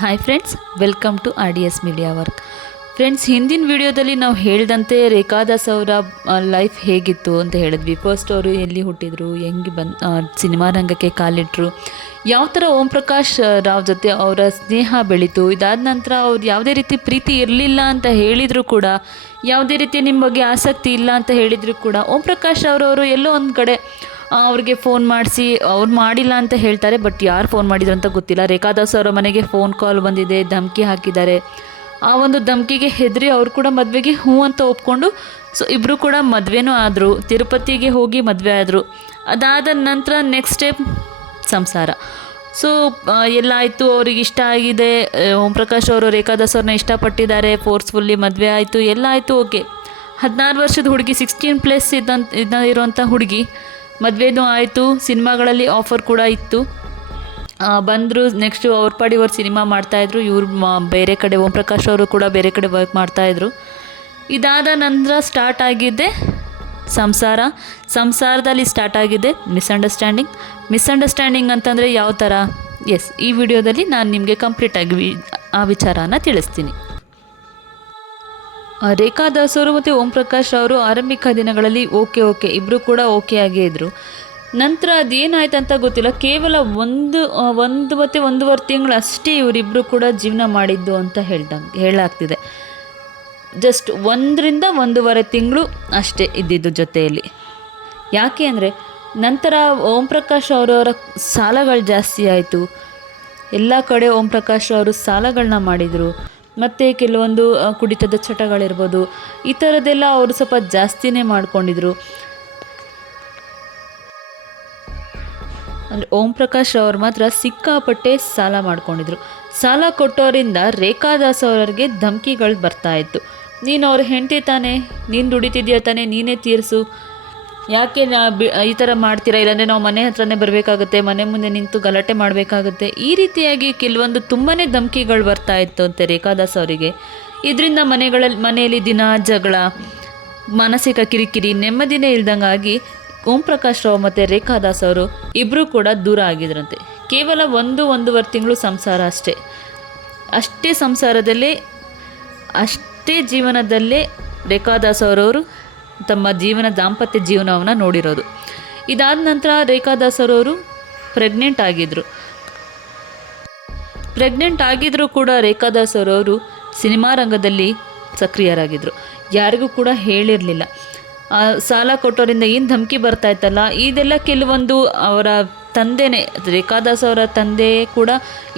Hi friends welcome to R D S media work friends ಹಿಂದಿನ ವಿಡಿಯೋದಲ್ಲಿ ನಾವು ಹೇಳಿದಂತೆ ರೇಖಾದಾಸ್ ಅವರ ಲೈಫ್ ಹೇಗಿತ್ತು ಅಂತ ಹೇಳಿದ್ವಿ. ಫಸ್ಟ್ ಅವರು ಎಲ್ಲಿ ಹುಟ್ಟಿದ್ರು, ಹೆಂಗೆ ಬಂದು ಸಿನಿಮಾ ರಂಗಕ್ಕೆ ಕಾಲಿಟ್ರು, ಯಾವ ಥರ ಓಂ ಪ್ರಕಾಶ್ ರಾವ್ ಜೊತೆ ಅವರ ಸ್ನೇಹ ಬೆಳೀತು, ಇದಾದ ನಂತರ ಅವ್ರು ಯಾವುದೇ ರೀತಿ ಪ್ರೀತಿ ಇರಲಿಲ್ಲ ಅಂತ ಹೇಳಿದರೂ ಕೂಡ, ಯಾವುದೇ ರೀತಿ ನಿಮ್ಮ ಬಗ್ಗೆ ಆಸಕ್ತಿ ಇಲ್ಲ ಅಂತ ಹೇಳಿದರೂ ಕೂಡ, ಓಂ ಪ್ರಕಾಶ್ ಅವರವರು ಎಲ್ಲೋ ಒಂದು ಕಡೆ ಅವ್ರಿಗೆ ಫೋನ್ ಮಾಡಿಸಿ, ಅವ್ರು ಮಾಡಿಲ್ಲ ಅಂತ ಹೇಳ್ತಾರೆ ಬಟ್ ಯಾರು ಫೋನ್ ಮಾಡಿದ್ರು ಅಂತ ಗೊತ್ತಿಲ್ಲ. ರೇಖಾದಾಸ್ ಅವರ ಮನೆಗೆ ಫೋನ್ ಕಾಲ್ ಬಂದಿದೆ, ಧಮಕಿ ಹಾಕಿದ್ದಾರೆ. ಆ ಒಂದು ಧಮಕಿಗೆ ಹೆದರಿ ಅವ್ರು ಕೂಡ ಮದುವೆಗೆ ಹ್ಞೂ ಅಂತ ಒಪ್ಕೊಂಡು ಸೊ ಇಬ್ಬರು ಕೂಡ ಮದುವೆನೂ ಆದರು. ತಿರುಪತಿಗೆ ಹೋಗಿ ಮದುವೆ ಆದರು. ಅದಾದ ನಂತರ ನೆಕ್ಸ್ಟ್ ಸ್ಟೆಪ್ ಸಂಸಾರ. ಸೊ ಎಲ್ಲ ಆಯಿತು, ಅವ್ರಿಗೆ ಇಷ್ಟ ಆಗಿದೆ. ಓಂ ಪ್ರಕಾಶ್ ಅವರು, ರೇಖಾದಾಸ್ ಅವ್ರನ್ನ ಇಷ್ಟಪಟ್ಟಿದ್ದಾರೆ ಫೋರ್ಸ್ಫುಲ್ಲಿ ಮದುವೆ ಆಯಿತು, ಎಲ್ಲ ಆಯಿತು ಓಕೆ ಹದಿನಾರು ವರ್ಷದ ಹುಡುಗಿ ಸಿಕ್ಸ್ಟೀನ್ ಪ್ಲಸ್ ಇದ್ದಂತ, ಇದ್ದ ಇರುವಂಥ ಹುಡುಗಿ ಮದುವೆನೂ ಆಯಿತು, ಸಿನಿಮಾಗಳಲ್ಲಿ ಆಫರ್ ಕೂಡ ಇತ್ತು. ಬಂದರು ನೆಕ್ಸ್ಟು ಅವ್ರ ಪಾಡಿ ಅವ್ರು ಸಿನಿಮಾ ಮಾಡ್ತಾಯಿದ್ರು ಇವ್ರು ಬೇರೆ ಕಡೆ ಓಂ ಪ್ರಕಾಶ್ ಅವರು ಕೂಡ ಬೇರೆ ಕಡೆ ವರ್ಕ್ ಮಾಡ್ತಾಯಿದ್ರು ಇದಾದ ನಂತರ ಸ್ಟಾರ್ಟ್ ಆಗಿದ್ದೆ ಸಂಸಾರ. ಸಂಸಾರದಲ್ಲಿ ಸ್ಟಾರ್ಟ್ ಆಗಿದೆ ಮಿಸ್ಅಂಡರ್ಸ್ಟ್ಯಾಂಡಿಂಗ್ ಮಿಸ್ಅಂಡರ್ಸ್ಟ್ಯಾಂಡಿಂಗ್ ಅಂತಂದರೆ ಯಾವ ಥರ ಎಸ್ ಈ ವಿಡಿಯೋದಲ್ಲಿ ನಾನು ನಿಮಗೆ ಕಂಪ್ಲೀಟಾಗಿ ಆ ವಿಚಾರನ ತಿಳಿಸ್ತೀನಿ. ರೇಖಾ ದಾಸ್ ಅವರು ಮತ್ತು ಓಂ ಪ್ರಕಾಶ್ ಅವರು ಆರಂಭಿಕ ದಿನಗಳಲ್ಲಿ ಓಕೆ ಓಕೆ ಇಬ್ಬರು ಕೂಡ ಓಕೆ ಆಗೇ ಇದ್ದರು ನಂತರ ಅದೇನಾಯ್ತು ಅಂತ ಗೊತ್ತಿಲ್ಲ. ಕೇವಲ ಒಂದು ಒಂದು ಮತ್ತು ಒಂದೂವರೆ ತಿಂಗಳು ಅಷ್ಟೇ ಇವರಿಬ್ಬರು ಕೂಡ ಜೀವನ ಮಾಡಿದ್ದು ಅಂತ ಹೇಳ್ದಂಗೆ, ಹೇಳಾಗ್ತಿದೆ. ಜಸ್ಟ್ ಒಂದರಿಂದ ಒಂದೂವರೆ ತಿಂಗಳು ಅಷ್ಟೇ ಇದ್ದಿದ್ದು ಜೊತೆಯಲ್ಲಿ. ಯಾಕೆ ಅಂದರೆ ನಂತರ ಓಂ ಪ್ರಕಾಶ್ ಅವರವರ ಸಾಲಗಳು ಜಾಸ್ತಿ ಆಯಿತು. ಎಲ್ಲ ಕಡೆ ಓಂ ಪ್ರಕಾಶ್ ಅವರು ಸಾಲಗಳನ್ನ ಮಾಡಿದರು. ಮತ್ತು ಕೆಲವೊಂದು ಕುಡಿತದ ಚಟಗಳಿರ್ಬೋದು, ಈ ಥರದ್ದೆಲ್ಲ ಅವರು ಸ್ವಲ್ಪ ಜಾಸ್ತಿನೇ ಮಾಡ್ಕೊಂಡಿದ್ರು. ಅಂದರೆ ಓಂ ಪ್ರಕಾಶ್ ಅವರು ಮಾತ್ರ ಸಿಕ್ಕಾಪಟ್ಟೆ ಸಾಲ ಮಾಡ್ಕೊಂಡಿದ್ರು. ಸಾಲ ಕೊಟ್ಟೋರಿಂದ ರೇಖಾದಾಸ್ ಅವರಿಗೆ ಧಮಕಿಗಳು ಬರ್ತಾ ಇತ್ತು. ನೀನು ಅವ್ರ ಹೆಂಡತಿ ತಾನೇ, ನೀನು ದುಡಿತಿದ್ಯಾ ತಾನೇ, ನೀನೇ ತೀರಿಸು. ಯಾಕೆ ಈ ಥರ ಮಾಡ್ತೀರಾ? ಇಲ್ಲಾಂದರೆ ನಾವು ಮನೆ ಹತ್ರನೇ ಬರಬೇಕಾಗುತ್ತೆ, ಮನೆ ಮುಂದೆ ನಿಂತು ಗಲಾಟೆ ಮಾಡಬೇಕಾಗುತ್ತೆ. ಈ ರೀತಿಯಾಗಿ ಕೆಲವೊಂದು ತುಂಬಾ ಧಮಕಿಗಳು ಬರ್ತಾ ಇತ್ತು ಅಂತೆ ರೇಖಾದಾಸ್ ಅವರಿಗೆ. ಇದರಿಂದ ಮನೆಗಳಲ್ಲಿ ಮನೆಯಲ್ಲಿ ದಿನ, ಜಗಳ, ಮಾನಸಿಕ ಕಿರಿಕಿರಿ, ನೆಮ್ಮದಿನೇ ಇಲ್ದಂಗಾಗಿ ಓಂ ಪ್ರಕಾಶ್ ರಾವ್ ಮತ್ತು ರೇಖಾದಾಸ್ ಅವರು ಇಬ್ಬರೂ ಕೂಡ ದೂರ ಆಗಿದ್ರಂತೆ. ಕೇವಲ ಒಂದು ಒಂದೂವರೆ ತಿಂಗಳು ಸಂಸಾರ ಅಷ್ಟೇ. ಅಷ್ಟೇ ಸಂಸಾರದಲ್ಲೇ, ಅಷ್ಟೇ ಜೀವನದಲ್ಲೇ ರೇಖಾದಾಸ್ ಅವರವರು ತಮ್ಮ ಜೀವನ, ದಾಂಪತ್ಯ ಜೀವನವನ್ನು ನೋಡಿರೋದು. ಇದಾದ ನಂತರ ರೇಖಾದಾಸ್ ಅವರು ಪ್ರೆಗ್ನೆಂಟ್ ಆಗಿದ್ದರು ಪ್ರೆಗ್ನೆಂಟ್ ಆಗಿದ್ದರೂ ಕೂಡ ರೇಖಾದಾಸ್ ಅವರು ಸಿನಿಮಾ ರಂಗದಲ್ಲಿ ಸಕ್ರಿಯರಾಗಿದ್ದರು ಯಾರಿಗೂ ಕೂಡ ಹೇಳಿರಲಿಲ್ಲ. ಸಾಲ ಕೊಟ್ಟೋರಿಂದ ಏನು ಧಮಕಿ ಬರ್ತಾ ಇತ್ತಲ್ಲ ಇದೆಲ್ಲ ಕೆಲವೊಂದು ಅವರ ತಂದೆನೇ ರೇಖಾದಾಸ್ ಅವರ ತಂದೆ ಕೂಡ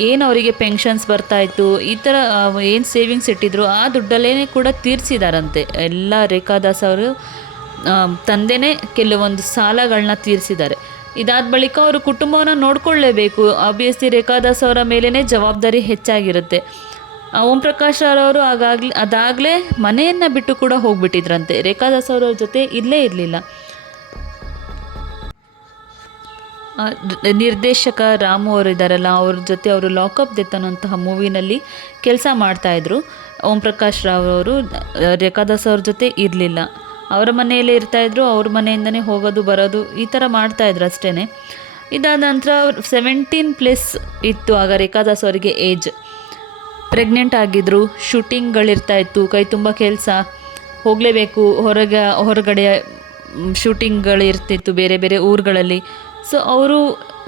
ಏನು ಅವರಿಗೆ ಪೆನ್ಷನ್ಸ್ ಬರ್ತಾ ಇತ್ತು, ಈ ಥರ ಏನು ಸೇವಿಂಗ್ಸ್ ಇಟ್ಟಿದ್ರು, ಆ ದುಡ್ಡಲ್ಲೇ ಕೂಡ ತೀರಿಸಿದಾರಂತೆ. ಎಲ್ಲ ರೇಖಾದಾಸ್ ಅವರು ತಂದೆನೇ ಕೆಲವೊಂದು ಸಾಲಗಳನ್ನ ತೀರಿಸಿದ್ದಾರೆ. ಇದಾದ ಬಳಿಕ ಅವರು ಕುಟುಂಬವನ್ನು ನೋಡಿಕೊಳ್ಳೇಬೇಕು. ಆಬ್ವಿಯಸ್ಲಿ ರೇಖಾದಾಸ್ ಅವರ ಮೇಲೇ ಜವಾಬ್ದಾರಿ ಹೆಚ್ಚಾಗಿರುತ್ತೆ. ಓಂ ಪ್ರಕಾಶ್ ಅವರು ಆಗಾಗ್ಲೇ, ಅದಾಗಲೇ ಮನೆಯನ್ನು ಬಿಟ್ಟು ಕೂಡ ಹೋಗ್ಬಿಟ್ಟಿದ್ರಂತೆ. ರೇಖಾದಾಸ್ ಅವರ ಜೊತೆ ಇಲ್ಲೇ ಇರಲಿಲ್ಲ. ನಿರ್ದೇಶಕ ರಾಮು ಅವರು ಇದ್ದಾರಲ್ಲ ಅವ್ರ ಜೊತೆ ಅವರು ಲಾಕಪ್ ಡೆತ್ ಮೂವಿನಲ್ಲಿ ಕೆಲಸ ಮಾಡ್ತಾಯಿದ್ರು ಓಂ ಪ್ರಕಾಶ್ ರಾವ್ ಅವರು ರೇಖಾದಾಸ್ ಅವ್ರ ಜೊತೆ ಇರಲಿಲ್ಲ. ಅವರ ಮನೆಯಲ್ಲೇ ಇರ್ತಾಯಿದ್ರು ಅವ್ರ ಮನೆಯಿಂದನೇ ಹೋಗೋದು, ಬರೋದು, ಈ ಥರ ಮಾಡ್ತಾಯಿದ್ರು ಅಷ್ಟೇ ಇದಾದ ನಂತರ ಸೆವೆಂಟೀನ್ ಪ್ಲಸ್ ಇತ್ತು, ಆಗ ರೇಖಾದಾಸ್ ಅವರಿಗೆ ಏಜ್ ಪ್ರೆಗ್ನೆಂಟ್ ಆಗಿದ್ದರು ಶೂಟಿಂಗ್ಗಳಿರ್ತಾ ಇತ್ತು, ಕೈ ತುಂಬ ಕೆಲಸ, ಹೋಗಲೇಬೇಕು, ಹೊರಗೆ, ಹೊರಗಡೆ ಶೂಟಿಂಗ್ಗಳು ಇರ್ತಿತ್ತು ಬೇರೆ ಬೇರೆ ಊರುಗಳಲ್ಲಿ. ಸೊ ಅವರು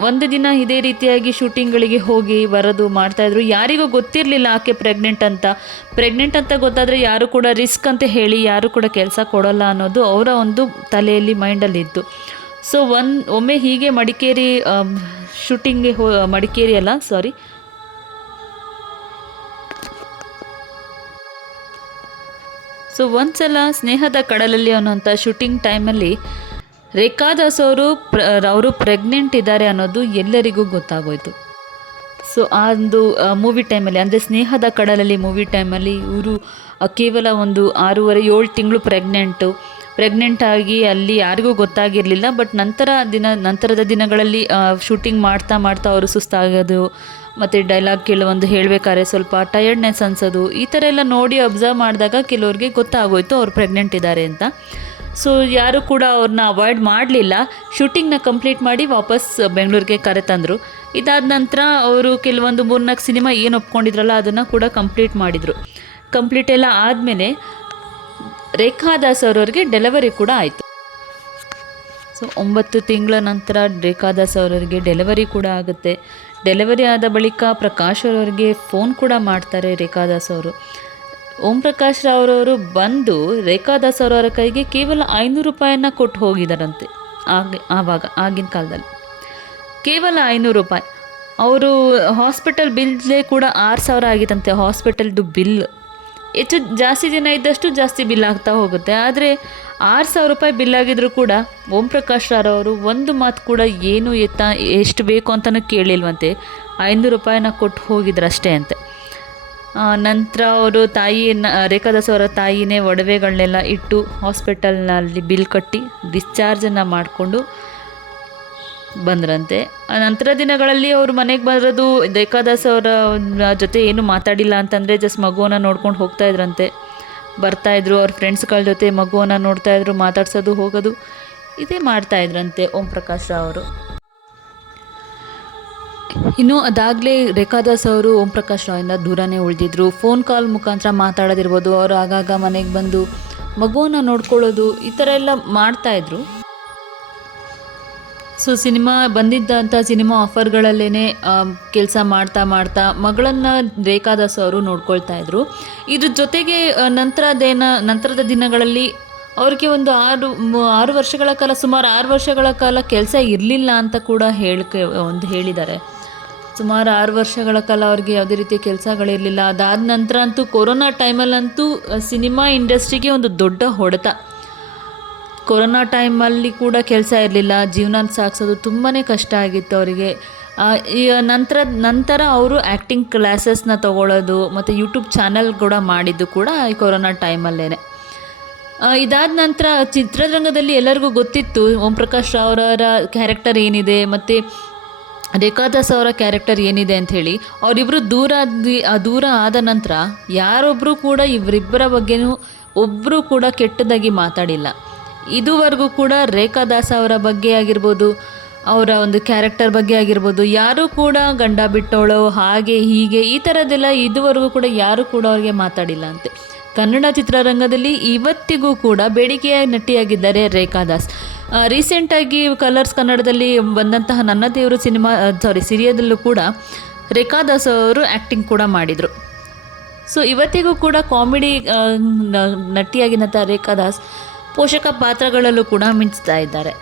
ಒಂದು ದಿನ ಇದೇ ರೀತಿಯಾಗಿ ಶೂಟಿಂಗ್ಗಳಿಗೆ ಹೋಗಿ ಬರೋದು ಮಾಡ್ತಾಯಿದ್ರು ಯಾರಿಗೂ ಗೊತ್ತಿರಲಿಲ್ಲ ಆಕೆ ಪ್ರೆಗ್ನೆಂಟ್ ಅಂತ. ಪ್ರೆಗ್ನೆಂಟ್ ಅಂತ ಗೊತ್ತಾದರೆ ಯಾರು ಕೂಡ ರಿಸ್ಕ್ ಅಂತ ಹೇಳಿ ಯಾರು ಕೂಡ ಕೆಲಸ ಕೊಡೋಲ್ಲ ಅನ್ನೋದು ಅವರ ಒಂದು ತಲೆಯಲ್ಲಿ ಮೈಂಡಲ್ಲಿ ಇತ್ತು. ಸೊ ಒಂದು ಒಮ್ಮೆ ಹೀಗೆ ಮಡಿಕೇರಿ ಶೂಟಿಂಗ್ಗೆ ಹೋ, ಮಡಿಕೇರಿ ಅಲ್ಲ ಸಾರಿ ಸೊ ಒಂದ್ಸಲ ಸ್ನೇಹದ ಕಡಲಲ್ಲಿ ಅನ್ನೋಂಥ ಶೂಟಿಂಗ್ ಟೈಮಲ್ಲಿ ರೇಖಾದಾಸ್ ಅವರು ಪ್ರ, ಅವರು ಪ್ರೆಗ್ನೆಂಟ್ ಇದ್ದಾರೆ ಅನ್ನೋದು ಎಲ್ಲರಿಗೂ ಗೊತ್ತಾಗೋಯ್ತು. ಸೊ ಆ ಒಂದು ಮೂವಿ ಟೈಮಲ್ಲಿ ಅಂದರೆ ಸ್ನೇಹದ ಕಡಲಲ್ಲಿ ಮೂವಿ ಟೈಮಲ್ಲಿ ಇವರು ಕೇವಲ ಒಂದು ಆರೂವರೆ, ಏಳು ತಿಂಗಳು ಪ್ರೆಗ್ನೆಂಟು ಪ್ರೆಗ್ನೆಂಟ್ ಆಗಿ ಅಲ್ಲಿ ಯಾರಿಗೂ ಗೊತ್ತಾಗಿರಲಿಲ್ಲ ಬಟ್ ನಂತರ ದಿನ, ನಂತರದ ದಿನಗಳಲ್ಲಿ ಶೂಟಿಂಗ್ ಮಾಡ್ತಾ ಮಾಡ್ತಾ ಅವರು ಸುಸ್ತಾಗೋದು, ಮತ್ತು ಡೈಲಾಗ್ ಕೆಲವೊಂದು ಹೇಳಬೇಕಾದ್ರೆ ಸ್ವಲ್ಪ ಟಯರ್ಡ್ನೆಸ್ ಅನ್ಸೋದು, ಈ ಥರ ಎಲ್ಲ ನೋಡಿ ಅಬ್ಸರ್ವ್ ಮಾಡಿದಾಗ ಕೆಲವ್ರಿಗೆ ಗೊತ್ತಾಗೋಯ್ತು ಅವ್ರು ಪ್ರೆಗ್ನೆಂಟ್ ಇದ್ದಾರೆ ಅಂತ. ಸೊ ಯಾರು ಕೂಡ ಅವ್ರನ್ನ ಅವಾಯ್ಡ್ ಮಾಡಲಿಲ್ಲ. ಶೂಟಿಂಗ್ನ ಕಂಪ್ಲೀಟ್ ಮಾಡಿ ವಾಪಸ್ ಬೆಂಗಳೂರಿಗೆ ಕರೆತಂದರು ಇದಾದ ನಂತರ ಅವರು ಕೆಲವೊಂದು ಮೂರ್ನಾಲ್ಕು ಸಿನಿಮಾ ಏನು ಒಪ್ಕೊಂಡಿದ್ರಲ್ಲ ಅದನ್ನು ಕೂಡ ಕಂಪ್ಲೀಟ್ ಮಾಡಿದರು. ಕಂಪ್ಲೀಟ್ ಎಲ್ಲ ಆದಮೇಲೆ ರೇಖಾ ದಾಸ್ ಅವರವ್ರಿಗೆ ಡೆಲಿವರಿ ಕೂಡ ಆಯಿತು. ಸೊ ಒಂಬತ್ತು ತಿಂಗಳ ನಂತರ ರೇಖಾದಾಸ್ ಅವರವರಿಗೆ ಡೆಲಿವರಿ ಕೂಡ ಆಗುತ್ತೆ. ಡೆಲಿವರಿ ಆದ ಬಳಿಕ ಪ್ರಕಾಶ್ ಅವರವರಿಗೆ ಫೋನ್ ಕೂಡ ಮಾಡ್ತಾರೆ ರೇಖಾದಾಸ್ ಅವರು. ಓಂ ಪ್ರಕಾಶ್ ರಾವ್ರವರು ಬಂದು ರೇಖಾದಾಸ್ ಅವರವರ ಕೈಗೆ ಕೇವಲ ಐನೂರು ರೂಪಾಯಿಯನ್ನು ಕೊಟ್ಟು ಹೋಗಿದ್ದಾರಂತೆ ಆಗ ಆವಾಗ, ಆಗಿನ ಕಾಲದಲ್ಲಿ. ಕೇವಲ ಐನೂರು ರೂಪಾಯಿ. ಅವರು ಹಾಸ್ಪಿಟಲ್ ಬಿಲ್ಲೇ ಕೂಡ ಆರು ಸಾವಿರ ಆಗಿತ್ತಂತೆ ಹಾಸ್ಪಿಟಲ್ದು ಬಿಲ್. ಹೆಚ್ಚು ಜಾಸ್ತಿ ದಿನ ಇದ್ದಷ್ಟು ಜಾಸ್ತಿ ಬಿಲ್ ಆಗ್ತಾ ಹೋಗುತ್ತೆ. ಆದರೆ ಆರು ಸಾವಿರ ರೂಪಾಯಿ ಬಿಲ್ ಆಗಿದ್ರೂ ಕೂಡ ಓಂ ಪ್ರಕಾಶ್ ರಾವ್ ಅವರು ಒಂದು ಮಾತು ಕೂಡ ಏನು ಎತ್ತ ಎಷ್ಟು ಬೇಕು ಅಂತಲೂ ಕೇಳಿಲ್ವಂತೆ. ಐನೂರು ರೂಪಾಯಿನ ಕೊಟ್ಟು ಹೋಗಿದ್ರು ಅಷ್ಟೇ ಅಂತೆ. ನಂತರ ಅವರು ತಾಯಿಯನ್ನು ರೇಖಾದಾಸ್ ಅವರ ತಾಯಿನೇ ಒಡವೆಗಳನ್ನೆಲ್ಲ ಇಟ್ಟು ಹಾಸ್ಪಿಟಲ್ನಲ್ಲಿ ಬಿಲ್ ಕಟ್ಟಿ ಡಿಸ್ಚಾರ್ಜನ್ನು ಮಾಡಿಕೊಂಡು ಬಂದ್ರಂತೆ. ನಂತರ ದಿನಗಳಲ್ಲಿ ಅವರು ಮನೆಗೆ ಬರೋದು ರೇಖಾದಾಸ್ ಅವರ ಜೊತೆ ಏನು ಮಾತಾಡಿಲ್ಲ ಅಂತಂದರೆ ಜಸ್ಟ್ ಮಗುವನ್ನು ನೋಡ್ಕೊಂಡು ಹೋಗ್ತಾ ಇದ್ರಂತೆ. ಬರ್ತಾಯಿದ್ರು ಅವ್ರ ಫ್ರೆಂಡ್ಸ್ಗಳ ಜೊತೆ ಮಗುವನ್ನು ನೋಡ್ತಾ ಇದ್ರು, ಮಾತಾಡ್ಸೋದು, ಹೋಗೋದು, ಇದೇ ಮಾಡ್ತಾಯಿದ್ರಂತೆ ಓಂ ಪ್ರಕಾಶ್ ಅವರು. ಇನ್ನು ಅದಾಗಲೇ ರೇಖಾದಾಸ್ ಅವರು ಓಂ ಪ್ರಕಾಶ್ ರಾಯಿಂದ ದೂರನೇ ಉಳಿದಿದ್ರು. ಫೋನ್ ಕಾಲ್ ಮುಖಾಂತರ ಮಾತಾಡೋದಿರ್ಬೋದು. ಅವರು ಆಗಾಗ ಮನೆಗೆ ಬಂದು ಮಗುವನ್ನು ನೋಡ್ಕೊಳ್ಳೋದು ಈ ಥರ ಎಲ್ಲ ಮಾಡ್ತಾಯಿದ್ರು ಸೊ ಸಿನಿಮಾ ಬಂದಿದ್ದಂಥ ಸಿನಿಮಾ ಆಫರ್ಗಳಲ್ಲೇ ಕೆಲಸ ಮಾಡ್ತಾ ಮಾಡ್ತಾ ಮಗಳನ್ನು ರೇಖಾದಾಸ್ ಅವರು ನೋಡ್ಕೊಳ್ತಾ ಇದ್ರು. ಇದ್ರ ಜೊತೆಗೆ ನಂತರದೇನ ನಂತರದ ದಿನಗಳಲ್ಲಿ ಅವ್ರಿಗೆ ಒಂದು ಆರು ಆರು ವರ್ಷಗಳ ಕಾಲ, ಸುಮಾರು ಆರು ವರ್ಷಗಳ ಕಾಲ ಕೆಲಸ ಇರಲಿಲ್ಲ ಅಂತ ಕೂಡ ಹೇಳಿಕೆ, ಒಂದು ಹೇಳಿದ್ದಾರೆ. ಸುಮಾರು ಆರು ವರ್ಷಗಳ ಕಾಲ ಅವ್ರಿಗೆ ಯಾವುದೇ ರೀತಿಯ ಕೆಲಸಗಳಿರಲಿಲ್ಲ. ಅದಾದ ನಂತರ ಅಂತೂ ಕೊರೋನಾ ಟೈಮಲ್ಲಂತೂ ಸಿನಿಮಾ ಇಂಡಸ್ಟ್ರಿಗೆ ಒಂದು ದೊಡ್ಡ ಹೊಡೆತ. ಕೊರೋನಾ ಟೈಮಲ್ಲಿ ಕೂಡ ಕೆಲಸ ಇರಲಿಲ್ಲ. ಜೀವನ ಸಾಗಿಸೋದು ತುಂಬಾ ಕಷ್ಟ ಆಗಿತ್ತು ಅವರಿಗೆ. ನಂತರ ನಂತರ ಅವರು ಆ್ಯಕ್ಟಿಂಗ್ ಕ್ಲಾಸಸ್ನ ತಗೊಳ್ಳೋದು ಮತ್ತು ಯೂಟ್ಯೂಬ್ ಚಾನಲ್ ಕೂಡ ಮಾಡಿದ್ದು ಕೂಡ ಈ ಕೊರೋನಾ ಟೈಮಲ್ಲೇ ಇದಾದ ನಂತರ ಚಿತ್ರರಂಗದಲ್ಲಿ ಎಲ್ಲರಿಗೂ ಗೊತ್ತಿತ್ತು, ಓಂ ಪ್ರಕಾಶ್ ರಾವ್ ಅವರ ಕ್ಯಾರೆಕ್ಟರ್ ಏನಿದೆ, ಮತ್ತು ರೇಖಾದಾಸ್ ಅವರ ಕ್ಯಾರೆಕ್ಟರ್ ಏನಿದೆ ಅಂತ ಹೇಳಿ ಅವರಿಬ್ಬರು ದೂರ ದೂರ ಆದ ನಂತರ ಯಾರೊಬ್ಬರು ಕೂಡ ಇವರಿಬ್ಬರ ಬಗ್ಗೆನೂ ಒಬ್ಬರು ಕೂಡ ಕೆಟ್ಟದಾಗಿ ಮಾತಾಡಿಲ್ಲ. ಇದುವರೆಗೂ ಕೂಡ ರೇಖಾದಾಸ್ ಅವರ ಬಗ್ಗೆ ಆಗಿರ್ಬೋದು, ಅವರ ಒಂದು ಕ್ಯಾರೆಕ್ಟರ್ ಬಗ್ಗೆ ಆಗಿರ್ಬೋದು, ಯಾರೂ ಕೂಡ ಗಂಡ ಬಿಟ್ಟೋಳು ಹಾಗೆ ಹೀಗೆ ಈ ಥರದ್ದೆಲ್ಲ ಇದುವರೆಗೂ ಕೂಡ ಯಾರೂ ಕೂಡ ಅವ್ರಿಗೆ ಮಾತಾಡಿಲ್ಲ ಅಂತೆ. ಕನ್ನಡ ಚಿತ್ರರಂಗದಲ್ಲಿ ಇವತ್ತಿಗೂ ಕೂಡ ಬೇಡಿಕೆಯ ನಟಿಯಾಗಿದ್ದಾರೆ ರೇಖಾದಾಸ್. ರೀಸೆಂಟಾಗಿ ಕಲರ್ಸ್ ಕನ್ನಡದಲ್ಲಿ ಬಂದಂತಹ ನನ್ನ ದೇವರು ಸಿನಿಮಾ ಸಾರಿ ಸಿರಿಯಾದಲ್ಲೂ ಕೂಡ ರೇಖಾದಾಸ್ ಅವರು ಆ್ಯಕ್ಟಿಂಗ್ ಕೂಡ ಮಾಡಿದರು. ಸೊ ಇವತ್ತಿಗೂ ಕೂಡ ಕಾಮಿಡಿ ನಟಿಯಾಗಿನಂಥ ರೇಖಾದಾಸ್ ಪೋಷಕ ಪಾತ್ರಗಳಲ್ಲೂ ಕೂಡ ಮಿಂಚ್ತಾ ಇದ್ದಾರೆ.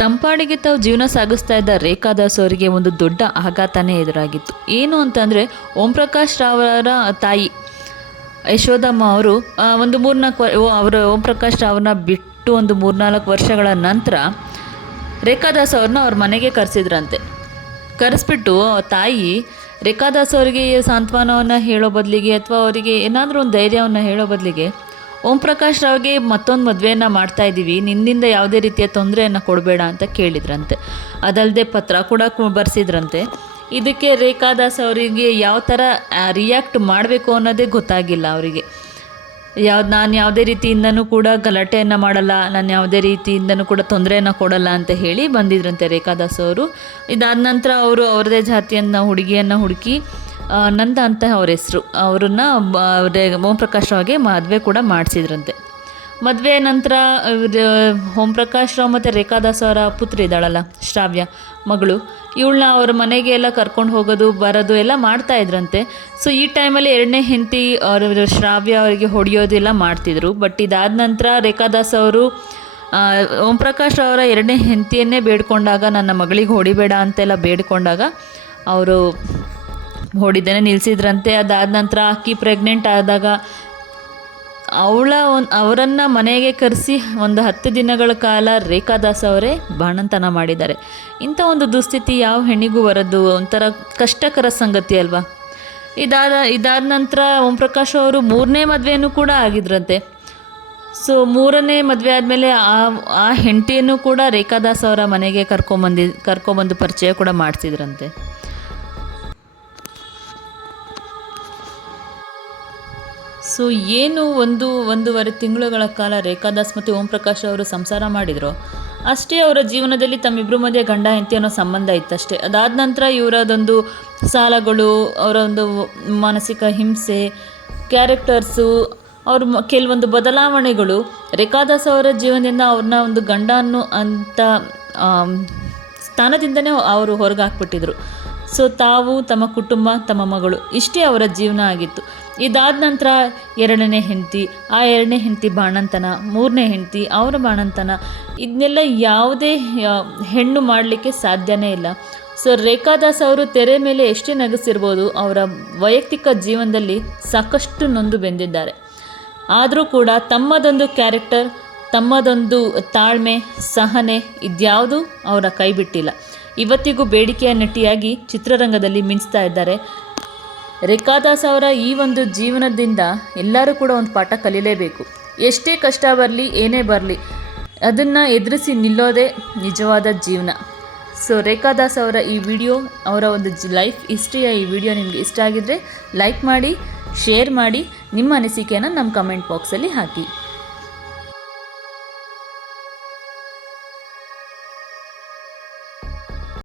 ತಂಪಾಡಿಗೆ ತಾವು ಜೀವನ ಸಾಗಿಸ್ತಾ ಇದ್ದ ರೇಖಾದಾಸ್ ಅವರಿಗೆ ಒಂದು ದೊಡ್ಡ ಆಘಾತನೇ ಎದುರಾಗಿತ್ತು. ಏನು ಅಂತಂದರೆ ಓಂ ಪ್ರಕಾಶ್ ರಾವರ ತಾಯಿ ಯಶೋದಮ್ಮ ಅವರು ಒಂದು ಮೂರ್ನಾಲ್ಕು ಅವರು, ಓಂ ಪ್ರಕಾಶ್ ಅವ್ರನ್ನ ಬಿಟ್ಟು ಒಂದು ಮೂರ್ನಾಲ್ಕು ವರ್ಷಗಳ ನಂತರ ರೇಖಾದಾಸ್ ಅವ್ರನ್ನ ಅವ್ರ ಮನೆಗೆ ಕರೆಸಿದ್ರಂತೆ. ಕರೆಸ್ಬಿಟ್ಟು ತಾಯಿ ರೇಖಾದಾಸ್ ಅವರಿಗೆ ಸಾಂತ್ವನವನ್ನು ಹೇಳೋ ಬದಲಿಗೆ ಅಥವಾ ಅವರಿಗೆ ಏನಾದರೂ ಒಂದು ಧೈರ್ಯವನ್ನು ಹೇಳೋ ಬದಲಿಗೆ ಓಂ ಪ್ರಕಾಶ್ ರಾವ್ಗೆ ಮತ್ತೊಂದು ಮದುವೆಯನ್ನು ಮಾಡ್ತಾ ಇದ್ದೀವಿ, ನಿನ್ನಿಂದ ಯಾವುದೇ ರೀತಿಯ ತೊಂದರೆಯನ್ನು ಕೊಡಬೇಡ ಅಂತ ಕೇಳಿದ್ರಂತೆ. ಅದಲ್ಲದೆ ಪತ್ರ ಕೂಡ ಬರೆಸಿದ್ರಂತೆ. ಇದಕ್ಕೆ ರೇಖಾದಾಸ್ ಅವರಿಗೆ ಯಾವ ಥರ ರಿಯಾಕ್ಟ್ ಮಾಡಬೇಕು ಅನ್ನೋದೇ ಗೊತ್ತಾಗಿಲ್ಲ ಅವರಿಗೆ. ಯಾವ್ದು, ನಾನು ಯಾವುದೇ ರೀತಿಯಿಂದನೂ ಕೂಡ ಗಲಾಟೆಯನ್ನು ಮಾಡಲ್ಲ, ನಾನು ಯಾವುದೇ ರೀತಿಯಿಂದನೂ ಕೂಡ ತೊಂದರೆಯನ್ನು ಕೊಡಲ್ಲ ಅಂತ ಹೇಳಿ ಬಂದಿದ್ರಂತೆ ರೇಖಾದಾಸ್ ಅವರು. ಇದಾದ ನಂತರ ಅವರು ಅವರದೇ ಜಾತಿಯನ್ನು, ಹುಡುಗಿಯನ್ನು ಹುಡುಕಿ ನಂದ ಅಂತ ಅವ್ರ ಹೆಸರು. ಅವರನ್ನು ಓಂ ಪ್ರಕಾಶ್ ರಾವ್ಗೆ ಮದುವೆ ಕೂಡ ಮಾಡಿಸಿದ್ರಂತೆ. ಮದುವೆ ನಂತರ ಓಂ ಪ್ರಕಾಶ್ ರಾವ್ ಮತ್ತು ರೇಖಾದಾಸ್ ಅವರ ಪುತ್ರಿ ಇದ್ದಾಳಲ್ಲ, ಶ್ರಾವ್ಯ. ಮಗಳು, ಇವಳನ್ನ ಅವ್ರ ಮನೆಗೆ ಎಲ್ಲ ಕರ್ಕೊಂಡು ಹೋಗೋದು, ಬರೋದು ಎಲ್ಲ ಮಾಡ್ತಾ ಇದ್ರಂತೆ. ಸೊ ಈ ಟೈಮಲ್ಲಿ ಎರಡನೇ ಹೆಂಡತಿ ಅವರ ಶ್ರಾವ್ಯ ಅವರಿಗೆ ಹೊಡೆಯೋದು ಎಲ್ಲ ಮಾಡ್ತಿದ್ರು. ಬಟ್ ಇದಾದ ನಂತರ ರೇಖಾದಾಸ್ ಅವರು ಓಂ ಪ್ರಕಾಶ್ ಅವರ ಎರಡನೇ ಹೆಂಡತಿಯನ್ನೇ ಬೇಡ್ಕೊಂಡಾಗ ನನ್ನ ಮಗಳಿಗೆ ಹೊಡಿಬೇಡ ಅಂತೆಲ್ಲ ಬೇಡ್ಕೊಂಡಾಗ ಅವರು ಹೊಡಿದೇನೆ ನಿಲ್ಲಿಸಿದ್ರಂತೆ ಅದಾದ ನಂತರ ಅಕ್ಕಿ ಪ್ರೆಗ್ನೆಂಟ್ ಆದಾಗ ಅವಳ ಒಂದು ಅವರನ್ನು ಮನೆಗೆ ಕರೆಸಿ ಒಂದು ಹತ್ತು ದಿನಗಳ ಕಾಲ ರೇಖಾದಾಸ್ ಅವರೇ ಬಾಣಂತನ ಮಾಡಿದ್ದಾರೆ. ಇಂಥ ಒಂದು ದುಸ್ಥಿತಿ ಯಾವ ಹೆಣ್ಣಿಗೂ ಬರೋದು, ಒಂಥರ ಕಷ್ಟಕರ ಸಂಗತಿ ಅಲ್ವಾ? ಇದಾದ ಇದಾದ ನಂತರ ಓಂ ಪ್ರಕಾಶ್ ಅವರು ಮೂರನೇ ಮದುವೆಯೂ ಕೂಡ ಆಗಿದ್ರಂತೆ. ಸೊ ಮೂರನೇ ಮದುವೆ ಆದಮೇಲೆ ಆ ಆ ಹೆಂಡತಿಯನ್ನು ಕೂಡ ರೇಖಾದಾಸ್ ಅವರ ಮನೆಗೆ ಕರ್ಕೊಂಬಂದಿ ಕರ್ಕೊಂಬಂದು ಪರಿಚಯ ಕೂಡ ಮಾಡಿಸಿದ್ರಂತೆ. ಸೊ ಏನು ಒಂದು ಒಂದೂವರೆ ತಿಂಗಳುಗಳ ಕಾಲ ರೇಖಾದಾಸ್ ಮತ್ತು ಓಂ ಪ್ರಕಾಶ್ ಅವರು ಸಂಸಾರ ಮಾಡಿದರು? ಅಷ್ಟೇ ಅವರ ಜೀವನದಲ್ಲಿ ತಮ್ಮಿಬ್ಬರ ಮಧ್ಯೆ ಗಂಡ, ಹೆಂಡತಿ ಅನ್ನೋ ಸಂಬಂಧ ಇತ್ತಷ್ಟೇ. ಅದಾದ ನಂತರ ಇವರದೊಂದು ಸಾಲಗಳು ಅವರ ಒಂದು ಮಾನಸಿಕ ಹಿಂಸೆ, ಕ್ಯಾರೆಕ್ಟರ್ಸು, ಅವ್ರ ಕೆಲವೊಂದು ಬದಲಾವಣೆಗಳು ರೇಖಾದಾಸ್ ಅವರ ಜೀವನದಿಂದ ಅವ್ರನ್ನ ಒಂದು ಗಂಡ ಅನ್ನೋ ಅಂತ ಸ್ಥಾನದಿಂದನೇ ಅವರು ಹೊರಗೆ ಹಾಕ್ಬಿಟ್ಟಿದ್ರು ಸೊ ತಾವು ತಮ್ಮ ಕುಟುಂಬ, ತಮ್ಮ ಮಗಳು, ಇಷ್ಟೇ ಅವರ ಜೀವನ ಆಗಿತ್ತು. ಇದಾದ ನಂತರ ಎರಡನೇ ಹೆಂಡತಿ, ಆ ಎರಡನೇ ಹೆಂಡತಿ ಬಾಣಂತನ, ಮೂರನೇ ಹೆಂಡತಿ ಅವರ ಬಾಣಂತನ. ಇದನ್ನೆಲ್ಲ ಯಾವುದೇ ಹೆಣ್ಣು ಮಾಡಲಿಕ್ಕೆ ಸಾಧ್ಯನೇ ಇಲ್ಲ. ಸೊ, ರೇಖಾದಾಸ್ ಅವರು ತೆರೆ ಮೇಲೆ ಎಷ್ಟೇ ನಗಿಸಿರ್ಬೋದು, ಅವರ ವೈಯಕ್ತಿಕ ಜೀವನದಲ್ಲಿ ಸಾಕಷ್ಟು ನೊಂದು ಬೆಂದಿದ್ದಾರೆ. ಆದರೂ ಕೂಡ ತಮ್ಮದೊಂದು ಕ್ಯಾರೆಕ್ಟರ್, ತಮ್ಮದೊಂದು ತಾಳ್ಮೆ, ಸಹನೆ ಇದ್ಯಾವುದು ಅವರ ಕೈ ಬಿಟ್ಟಿಲ್ಲ ಇವತ್ತಿಗೂ ಬೇಡಿಕೆಯ ನಟಿಯಾಗಿ ಚಿತ್ರರಂಗದಲ್ಲಿ ಮಿಂಚ್ತಾ ಇದ್ದಾರೆ. ರೇಖಾದಾಸ್ ಅವರ ಈ ಒಂದು ಜೀವನದಿಂದ ಎಲ್ಲರೂ ಕೂಡ ಒಂದು ಪಾಠ ಕಲಿಯಲೇಬೇಕು. ಎಷ್ಟೇ ಕಷ್ಟ ಬರಲಿ, ಏನೇ ಬರಲಿ, ಅದನ್ನು ಎದುರಿಸಿ ನಿಲ್ಲೋದೇ ನಿಜವಾದ ಜೀವನ. ಸೊ ರೇಖಾದಾಸ್ ಅವರ ಈ ವಿಡಿಯೋ, ಅವರ ಒಂದು ಲೈಫ್ ಹಿಸ್ಟ್ರಿಯ ಈ ವಿಡಿಯೋ ನಿಮಗೆ ಇಷ್ಟ ಆಗಿದ್ದರೆ ಲೈಕ್ ಮಾಡಿ, ಶೇರ್ ಮಾಡಿ, ನಿಮ್ಮ ಅನಿಸಿಕೆಯನ್ನು ನಮ್ಮ ಕಮೆಂಟ್ ಬಾಕ್ಸಲ್ಲಿ ಹಾಕಿ.